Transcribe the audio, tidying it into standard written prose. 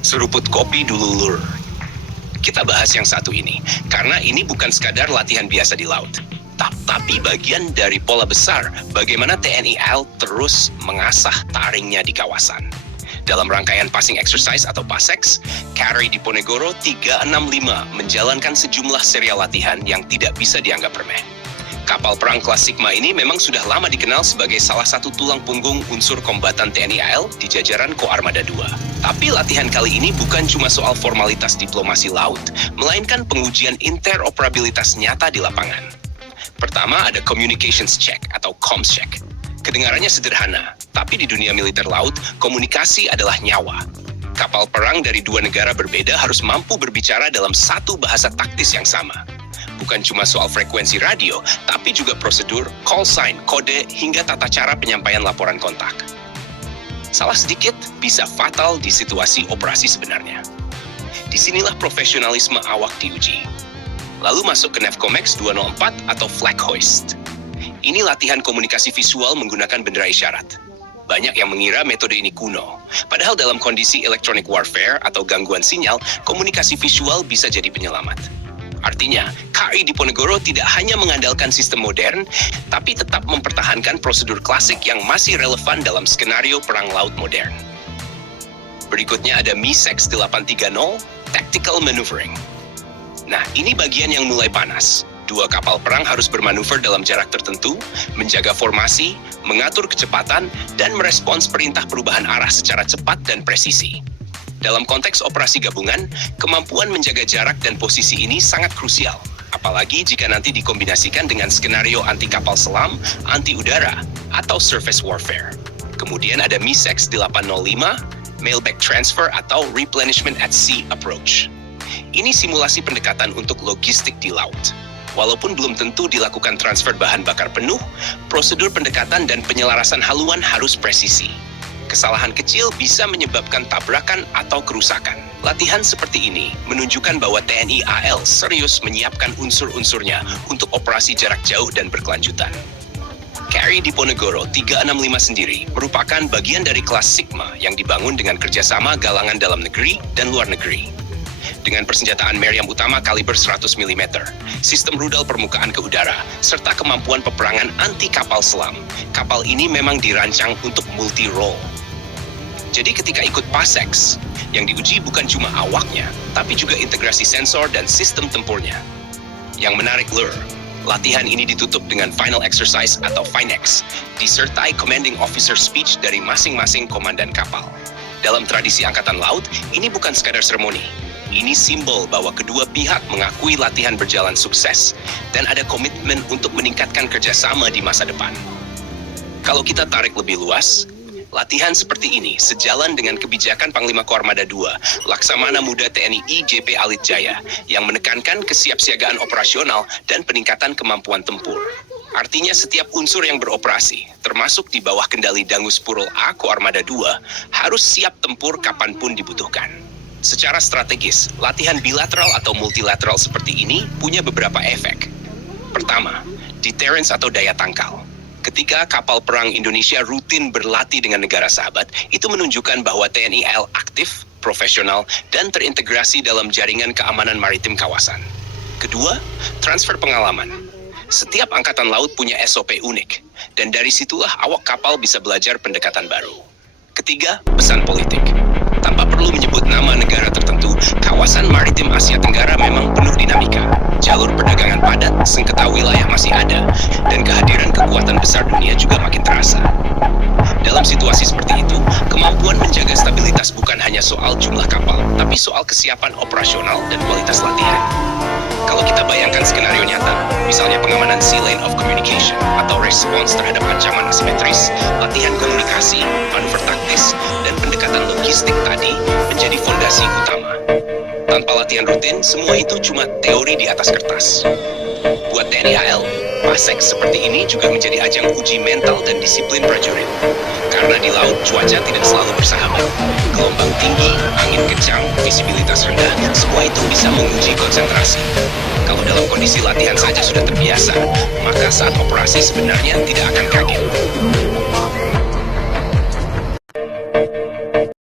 Seruput kopi dulu lur. Kita bahas yang satu ini, karena ini bukan sekadar latihan biasa di laut. Tapi bagian dari pola besar bagaimana TNI AL terus mengasah taringnya di kawasan. Dalam rangkaian passing exercise atau PASEX, Kri Diponegoro 365 menjalankan sejumlah serial latihan yang tidak bisa dianggap remeh. Kapal perang kelas Sigma ini memang sudah lama dikenal sebagai salah satu tulang punggung unsur kombatan TNI AL di jajaran Koarmada II. Tapi latihan kali ini bukan cuma soal formalitas diplomasi laut, melainkan pengujian interoperabilitas nyata di lapangan. Pertama ada communications check atau comms check. Kedengarannya sederhana, tapi di dunia militer laut, komunikasi adalah nyawa. Kapal perang dari dua negara berbeda harus mampu berbicara dalam satu bahasa taktis yang sama. Bukan cuma soal frekuensi radio, tapi juga prosedur, call sign, kode, hingga tata cara penyampaian laporan kontak. Salah sedikit bisa fatal di situasi operasi sebenarnya. Disinilah profesionalisme awak diuji. Lalu masuk ke Navcomex 204 atau flag hoist. Ini latihan komunikasi visual menggunakan bendera isyarat. Banyak yang mengira metode ini kuno. Padahal dalam kondisi electronic warfare atau gangguan sinyal, komunikasi visual bisa jadi penyelamat. Artinya, KRI Diponegoro tidak hanya mengandalkan sistem modern, tapi tetap mempertahankan prosedur klasik yang masih relevan dalam skenario perang laut modern. Berikutnya ada MISEX 830, Tactical Maneuvering. Nah, ini bagian yang mulai panas. Dua kapal perang harus bermanuver dalam jarak tertentu, menjaga formasi, mengatur kecepatan, dan merespons perintah perubahan arah secara cepat dan presisi. Dalam konteks operasi gabungan, kemampuan menjaga jarak dan posisi ini sangat krusial, apalagi jika nanti dikombinasikan dengan skenario anti kapal selam, anti udara, atau surface warfare. Kemudian ada MISEX 805, Mailback Transfer atau Replenishment at Sea Approach. Ini simulasi pendekatan untuk logistik di laut. Walaupun belum tentu dilakukan transfer bahan bakar penuh, prosedur pendekatan dan penyelarasan haluan harus presisi. Kesalahan kecil bisa menyebabkan tabrakan atau kerusakan. Latihan seperti ini menunjukkan bahwa TNI AL serius menyiapkan unsur-unsurnya untuk operasi jarak jauh dan berkelanjutan. Kri Diponegoro 365 sendiri merupakan bagian dari kelas Sigma yang dibangun dengan kerjasama galangan dalam negeri dan luar negeri. Dengan persenjataan meriam utama kaliber 100 mm, sistem rudal permukaan ke udara, serta kemampuan peperangan anti kapal selam, kapal ini memang dirancang untuk multi-role. Jadi ketika ikut PASEX, yang diuji bukan cuma awaknya, tapi juga integrasi sensor dan sistem tempurnya. Yang menarik lur, latihan ini ditutup dengan final exercise atau FINEX, disertai commanding officer speech dari masing-masing komandan kapal. Dalam tradisi angkatan laut, ini bukan sekadar seremoni. Ini simbol bahwa kedua pihak mengakui latihan berjalan sukses dan ada komitmen untuk meningkatkan kerjasama di masa depan. Kalau kita tarik lebih luas, latihan seperti ini sejalan dengan kebijakan Panglima Koarmada II, Laksamana Muda TNI JP Alit Jaya, yang menekankan kesiapsiagaan operasional dan peningkatan kemampuan tempur. Artinya setiap unsur yang beroperasi, termasuk di bawah kendali Dangus Purul A Koarmada II, harus siap tempur kapanpun dibutuhkan. Secara strategis, latihan bilateral atau multilateral seperti ini punya beberapa efek. Pertama, deterrence atau daya tangkal. Ketika kapal perang Indonesia rutin berlatih dengan negara sahabat, itu menunjukkan bahwa TNI AL aktif, profesional, dan terintegrasi dalam jaringan keamanan maritim kawasan. Kedua, transfer pengalaman. Setiap angkatan laut punya SOP unik, dan dari situlah awak kapal bisa belajar pendekatan baru. Ketiga, pesan politik. Tanpa perlu menyebut nama negara tertentu, kawasan maritim Asia Tenggara memang penuh dinamika. Jalur perdagangan padat, sengketa wilayah masih ada, dan kehadiran kekuatan besar dunia juga makin terasa. Dalam situasi seperti itu, kemampuan menjaga stabilitas bukan hanya soal jumlah kapal, tapi soal kesiapan operasional dan kualitas latihan. Kalau kita bayangkan skenario nyata, misalnya pengamanan Sea Lane of Communication atau respons terhadap ancaman asimetris, latihan komunikasi, manuver taktis, dan pendekatan logistik tadi menjadi fondasi utama. Tanpa latihan rutin, semua itu cuma teori di atas kertas. Buat TNI AL, PASEX seperti ini juga menjadi ajang uji mental dan disiplin prajurit. Karena di laut, cuaca tidak selalu bersahabat. Gelombang tinggi, angin kencang, visibilitas rendah, semua itu bisa menguji konsentrasi. Kalau dalam kondisi latihan saja sudah terbiasa, maka saat operasi sebenarnya tidak akan kaget.